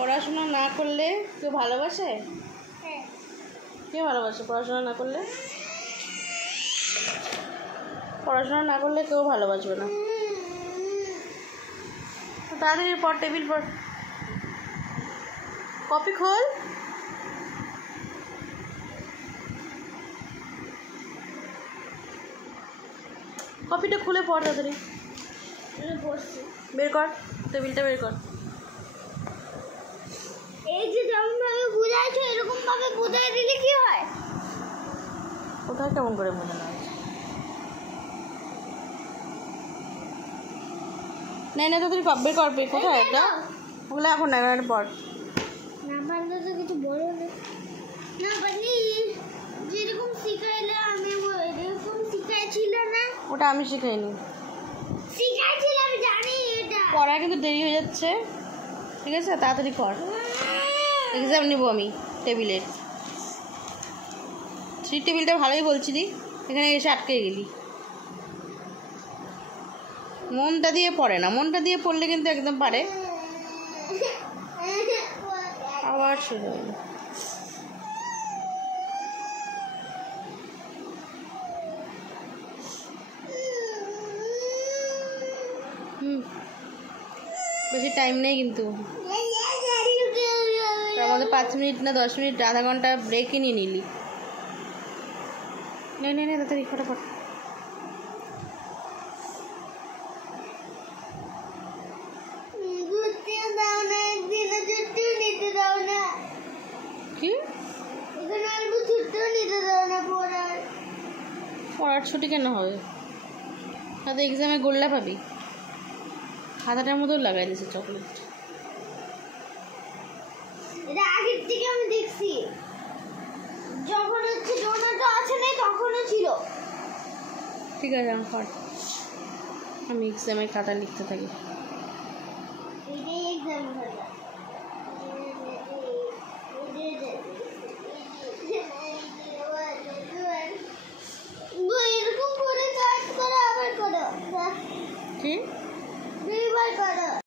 পড়াশোনা না করলে কেউ ভালোবাসে? হ্যাঁ। কে ভালোবাসে পড়াশোনা না করলে? পড়াশোনা না করলে কেউ ভালোবাসবে না। তাড়াতাড়ি পর, টেবিল পর, কপি খোল। কপিটা খুলে পড় তাড়াতাড়ি। বের কর, টেবিলটা বের কর। এই যে যেমন ভাবে বুঝাইছো এরকম ভাবে বুঝাই দিলে কি হয়? কোথায় কেমন করে মনে হয়? না না তাড়াতাড়ি বের কর। কোথায় একটা ওগুলো এখন না, পড়। না পারলে তো কিছু বলো না। না পারলি যেরকম শিখাইলে আমি এরকম শিখাইছিল না? ওটা আমি শিখাইনি। শিখাইছিল আমি জানি এটা। পড়া কিন্তু দেরি হয়ে যাচ্ছে, ঠিক আছে? তাড়াতাড়ি কর, এক্সাম নেবো আমি টেবিলের। সেই টেবিলটা ভালোই বলছিলি, এখানে এসে আটকে গেলি। মনটা দিয়ে পড়ে না, মনটা দিয়ে পড়লে কিন্তু একদম পারে। আবার শুরু হলো। বেশি টাইম নেই কিন্তু, আমাদের 5 মিনিট না 10 মিনিট, আধা ঘন্টা ব্রেকই নিয়ে নিলি। নে তাড়াতাড়ি ফটাফট। কি পড়ার ছুটি কেন হবে? তাদের এক্সামে গোল্লা পাবি। খাতাটার মতো লাগাই দিয়েছে চকলেট। এটা আগের থেকে আমি দেখছি, যখন হচ্ছে ডোনাটা আছে না তখনও ছিল। ঠিক আছে আমি পড়, আমি এক্সামের খাতা লিখতে থাকি। এটাই এক্সাম খাতা।